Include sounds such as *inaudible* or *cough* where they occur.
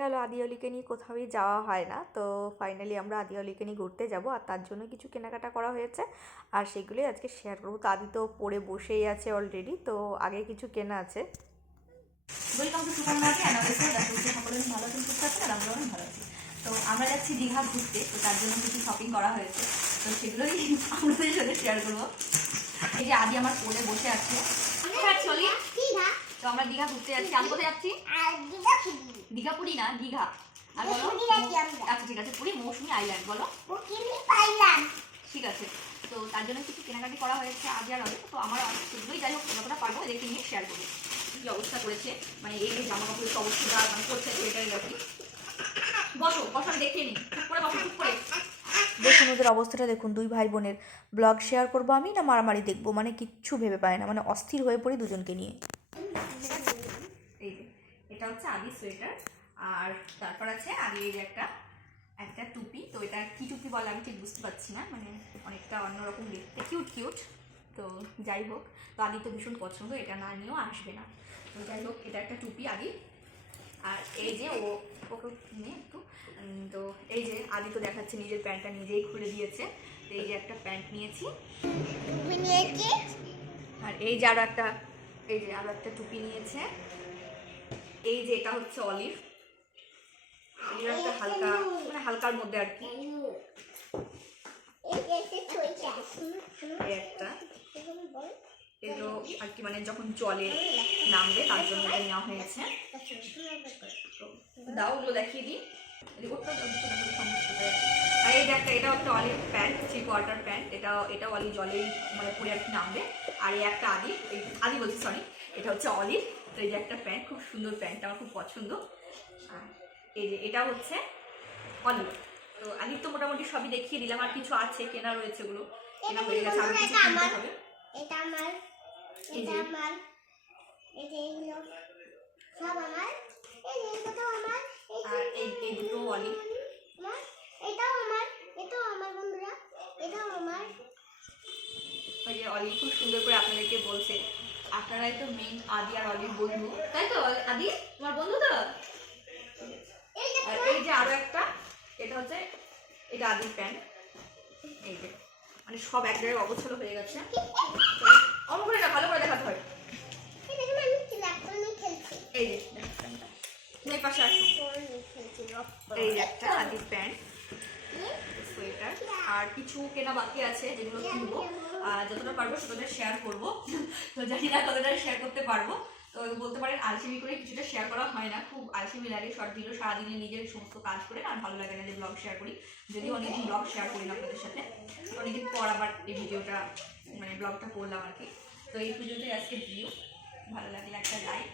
গেল আদিঅলিকে নিয়ে কোথাওই যাওয়া হয় না। তো ফাইনালি আমরা আদিঅলিকে নিয়ে ঘুরতে যাব আর তার জন্য কিছু কেনাকাটা করা হয়েছে। আর সেগুলোই আজকে শেয়ার করব। তো আদি তো পরে বসেই আছে অলরেডি তো আগে কিছু কেনা আছে। Welcome to supermarket analysis দেখো যে সকলে ভালো আছেন সুস্থ আছেন আর আমরাও ভালো আছি। তো আমরা যাচ্ছি দীঘা ঘুরতে তো তার জন্য কিছু শপিং করা হয়েছে। তো সেগুলোই *laughs* আপনাদের সাথে শেয়ার করব। এই যে আদি আমার কোলে বসে আছে। হ্যাঁ চলি। তো আমরা দীঘা ঘুরতে যাচ্ছি। আমি কোথায় যাচ্ছি? দীঘা পুরী। না দীঘা। আর বলো। আচ্ছা ঠিক আছে পুরী মৌসুমি আইল্যান্ড বলো। ঠিক আছে। তো তার জন্য কিছু কেনাকাটি করা হয়েছে আজ আর অনেক। তো আমার সেগুলোই যাই হোক যতটা পারব এদেরকে নিয়ে শেয়ার করব। কি অবস্থা করেছে? মানে এই যে জামা কাপড়ের অবস্থা মানে করছে এটাই আর কি। বসো বসো আমি দেখিয়ে নিই। চুপ করে বসো চুপ করে। দেখুন ওদের অবস্থাটা দেখুন দুই ভাই বোনের। ব্লগ শেয়ার করব আমি না মারামারি দেখব? মানে কিচ্ছু ভেবে পায় না মানে অস্থির হয়ে পড়ি দুজনকে নিয়ে। এটা হচ্ছে আদি সোয়েটার আর তারপর আছে আদি এই যে একটা একটা টুপি। তো এটা কি টুপি বলে আমি ঠিক বুঝতে পারছি না মানে অনেকটা অন্যরকম দেখতে। কিউট কিউট তো যাই হোক তো আদি তো ভীষণ পছন্দ এটা না নিয়েও আসবে না। তো যাই হোক এটা একটা টুপি আদি। আর এই যে ও ওকে নিয়ে একটু তো এই যে আদি তো দেখাচ্ছে নিজের প্যান্টটা নিজেই খুলে দিয়েছে। তো এই যে একটা প্যান্ট নিয়েছি। আর এই যে আরও একটা এই যে আরও একটা টুপি নিয়েছে। এই যে এটা হচ্ছে অলিভ। অলিভ একটা হালকা মানে হালকার মধ্যে আর কি। এই একটা। এগুলো আর কি মানে যখন জলে নামবে তার জন্য এটা নেওয়া হয়েছে। দাও ওগুলো দেখিয়ে দিই। আর এই একটা এটা একটা olive pant three quarter pant. এটা এটা অলিভ জলেই মানে পরে আর কি নামবে। আর এই একটা আদি এই আদি বলছি সরি এটা হচ্ছে অলিভ। এই যে একটা প্যান্ট খুব সুন্দর প্যান্ট আমার খুব পছন্দ। আর এই যে এটা হচ্ছে অলিভ তো আদির তো মোটামুটি সবই দেখিয়ে দিলাম আর কিছু আছে কেনা রয়েছে ওগুলো। কেনা হয়ে গেছে আরও কিছু কিনতে হবে। এটা আমার এটা। আমার এই যে এগুলো সব আমার। এই এগুলো আমার আর এই এই দুটো অলিভ আমার এটাও আমার এটাও আমার বন্ধুরা এটাও আমার। ওই যে অলি খুব সুন্দর করে আপনাদেরকে বলছে আপনারাই তো মেন আদি আর অলির বন্ধু। তাই তো? আদি, তোমার বন্ধু তো? আর এই যে আরও একটা, এটা হচ্ছে, এটা আদির প্যান্ট। এই যে মানে সব এক জায়গায় অবছল হয়ে গেছে। অমন করে না ভালো করে দেখাতে হয়। এই যে, এই পাশে এই যে একটা আদির প্যান্ট। সোয়েটার আর কিছু কেনা বাকি আছে যেগুলো কিনবো। যতটা পারব সেটা শেয়ার করব। তো জানি না কতটা শেয়ার করতে পারব। তো বলতে পারেন আলসেমি করে কিছুটা শেয়ার করা হয় না। খুব আলসেমি লাগে শর্ট ভিডিও সারাদিনে নিজের সমস্ত কাজ করে, আর ভালো লাগে না যে ব্লগ শেয়ার করি। যদিও অনেকদিন ব্লগ শেয়ার করি না আপনাদের সাথে। অনেকদিন পর আবার এই ভিডিওটা মানে ব্লগটা করলাম আর কি। তো এই পুজোতে আজকে ভিডিও ভালো লাগলে একটা লাইক